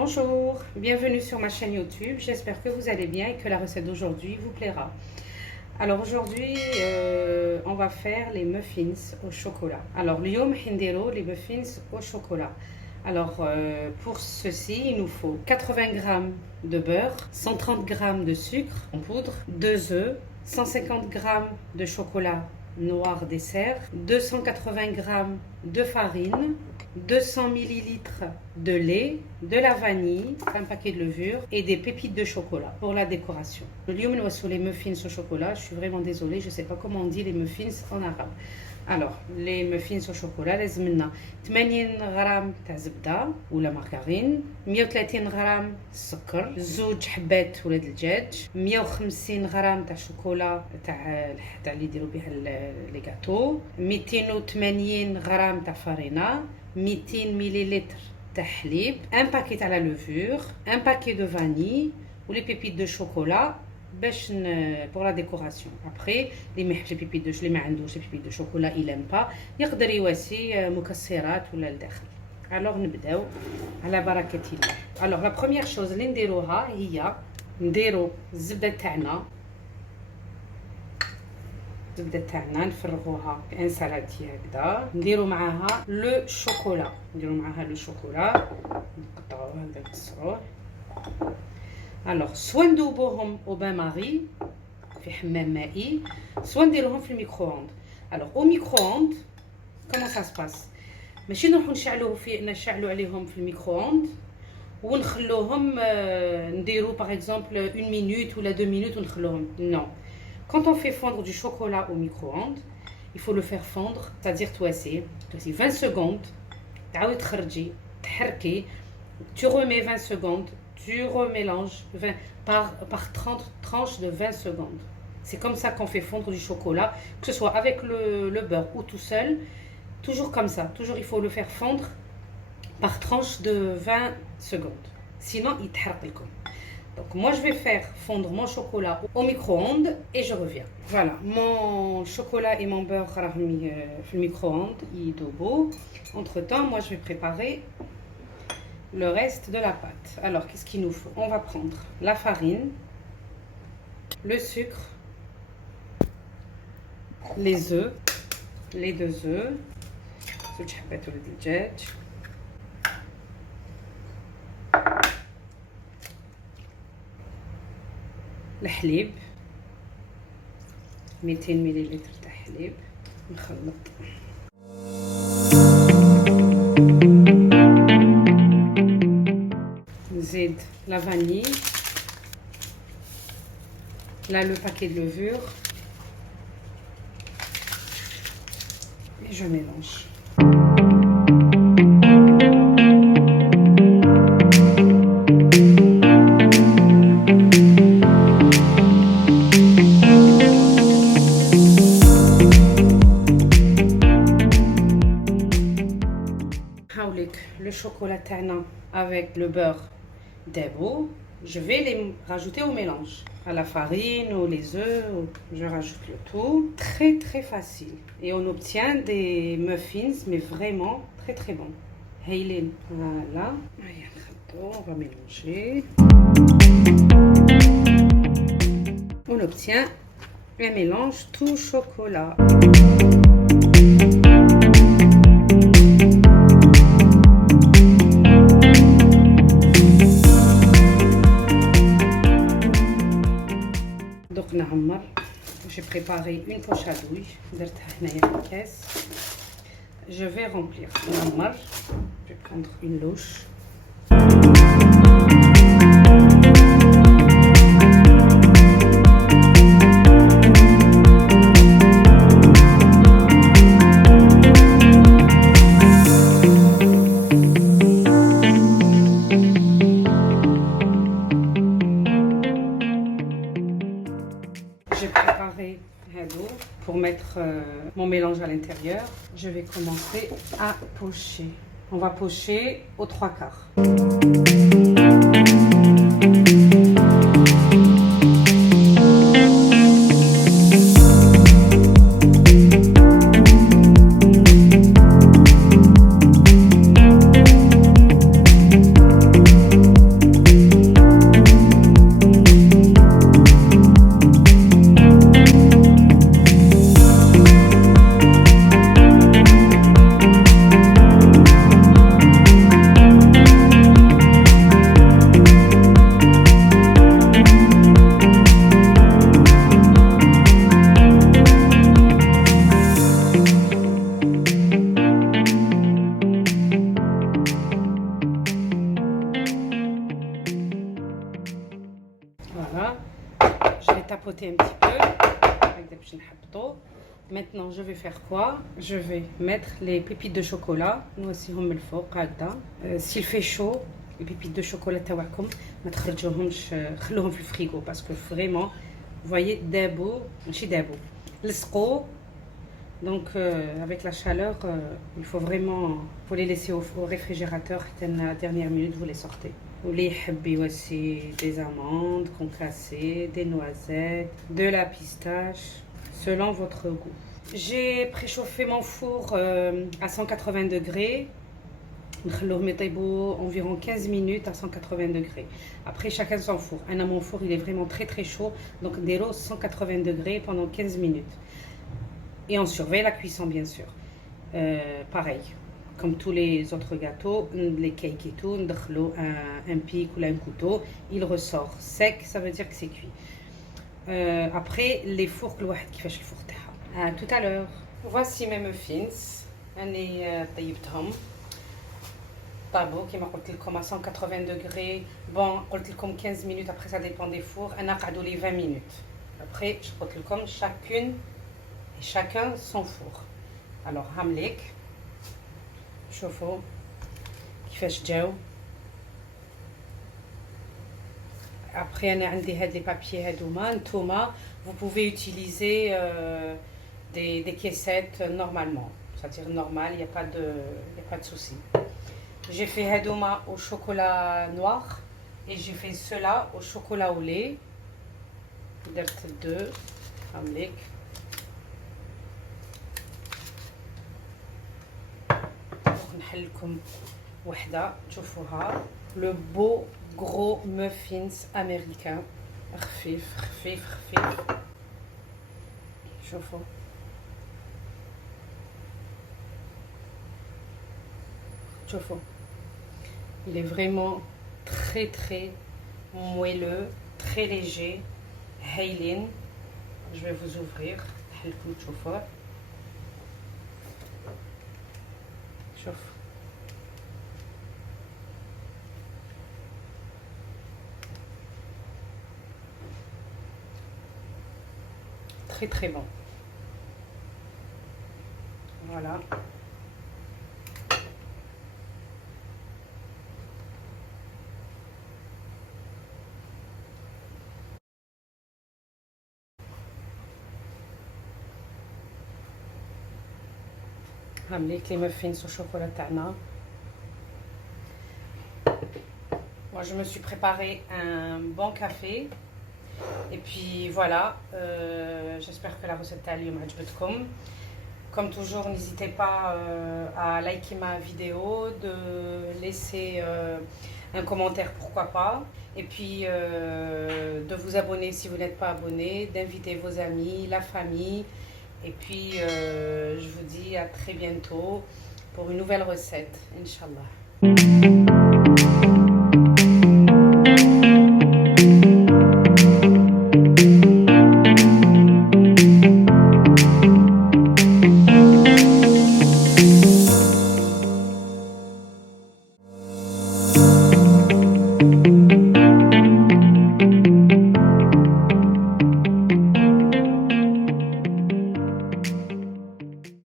Bonjour, bienvenue sur ma chaîne YouTube. J'espère que vous allez bien et que la recette d'aujourd'hui vous plaira. Alors aujourd'hui, on va faire les muffins au chocolat. Alors, اليوم حنديرو les muffins au chocolat. Alors, pour ceci, il nous faut 80 g de beurre, 130 g de sucre en poudre, 2 œufs, 150 g de chocolat noir dessert, 280 g de farine, 200 ml de lait, de la vanille, un paquet de levure et des pépites de chocolat pour la décoration. اليوم نوصلوا les muffins au chocolat. Je suis vraiment désolée, je ne sais pas comment on dit les muffins en arabe. Alors, les muffins au chocolat, لازم لنا 80 غرام تاع زبدة ولا مارغرين، 130 غرام سكر، 2 حبات ولاد الدجاج، 150 غرام تاع شوكولا تاع اللي يديروا بها لي غاتو، 280 غرام تاع فرينة، 200 مليلتر تاع حليب، un paquet تاع la levure, un paquet de vanille ou les pépites de chocolat باش pour la décoration. Après اللي ما يحبش البيبيت دو اللي ما عندوش البيبيت دو شوكولا il aime pas يقدر يواسي مكسرات ولا لداخل. alors نبداو على بركة الله. alors la première chose اللي نديروها هي نديرو الزبدة تاعنا نفرغوها ان سالادي هكذا، نديرو معاها لو شوكولا، نقطعوه هكذا نكسروه. alors سوا ندوبوهم او بان ماري في حمام مائي، سوا نديروهم في الميكرووند. alors au micro-ondes comment ça se passe؟ ماشي نروحو نشعلو عليهم في الميكرووند ونخلوهم نديرو باغ اكزومبل 1 minute ولا 2 minutes ونخلوهم. non. Quand on fait fondre du chocolat au micro-ondes, il faut le faire fondre, c'est-à-dire تواسي 20 secondes. تعاودي تخرجي تحركي، tu remets 20 secondes, tu remélanges par 30 tranches de 20 secondes. C'est comme ça qu'on fait fondre du chocolat, que ce soit avec le beurre ou tout seul. Toujours comme ça, toujours il faut le faire fondre par tranche de 20 secondes. Sinon, il تحرق لكم. Donc moi je vais faire fondre mon chocolat au micro-ondes et je reviens. Voilà, mon chocolat et mon beurre راهم في الميكرو-ondes يدوبوا. Entre temps, moi je vais préparer le reste de la pâte. Alors qu'est-ce qu'il nous faut? On va prendre la farine, le sucre, les œufs, les 2 œufs, زوج حبات ولد الدجاج، الحليب 200 مليلتر تاع حليب نخلط. نزيد la vanille, là le paquet de levure et je mélange. Le chocolat tana avec le beurre d'ebo, je vais les rajouter au mélange, à la farine ou les œufs, je rajoute le tout. Très très facile et on obtient des muffins mais vraiment très très bons. Hélène, voilà, on va mélanger. On obtient un mélange tout chocolat. نعمر. J'ai préparé une poche à douille, درتها هنايا في الكاس. Je vais remplir. نعمر. Je vais prendre une louche. J'ai préparé pour mettre mon mélange à l'intérieur. Je vais commencer à pocher. On va pocher aux 3/4. tapoter un petit peu. Maintenant, je vais faire quoi? Je vais mettre les pépites de chocolat. S'il fait chaud, les pépites de chocolat, ما تخرجوهمش خلوهم في الفريغو parce que vraiment, vous voyez, دابو ماشي دابو لصقوا. Donc avec la chaleur, il faut vraiment les laisser au réfrigérateur. À la dernière minute, vous les sortez. Vous les habillez aussi des amandes concassées, des noisettes, de la pistache, selon votre goût. J'ai préchauffé mon four à 180 degrés. Environ 15 minutes à 180 degrés. Après, chacun son four. Mon four, il est vraiment très très chaud. Donc, des 180 degrés pendant 15 minutes. Et on surveille la cuisson, bien sûr. Pareil, comme tous les autres gâteaux, les cakes et tout, un pic ou un couteau, il ressort sec, ça veut dire que c'est cuit. Après, les fours, qui fait le four. À tout à l'heure. Voici mes muffins. طابو كما قلت لكم à 180 degrés. Bon, قلت لكم 15 minutes, après ça dépend des fours. انا قعدوا لي 20 minutes. Après, je قلت لكم chacune et chacun son four. Alors هامليك شوفوا كيفاش جاو. Après انا عندي هاد لي بابيي هادوما. نتوما vous pouvez utiliser des caissettes normalement, c'est-à-dire normal, il n'y a pas de souci. J'ai fait hadouma au chocolat noir et j'ai fait cela au chocolat au lait. درت deux عمليك. نحلكم وحده تشوفوها. Le beau gros muffins américain خفيف خفيف خفيف. شوفوا شوفوا. Il est vraiment très très moelleux, très léger. هايلين. Je vais vous ouvrir. نحلكم تشوفوا. شوف. Très très bon. Voilà. هامليك لي muffins au chocolat تاعنا. Moi je me suis préparé un bon café. Et puis voilà, j'espère que la recette t'a اليوم عجبتكم. Comme toujours, n'hésitez pas à liker ma vidéo, de laisser un commentaire, pourquoi pas. Et puis de vous abonner si vous n'êtes pas abonné, d'inviter vos amis, la famille. Et puis je vous dis à très bientôt pour une nouvelle recette, Inch'Allah.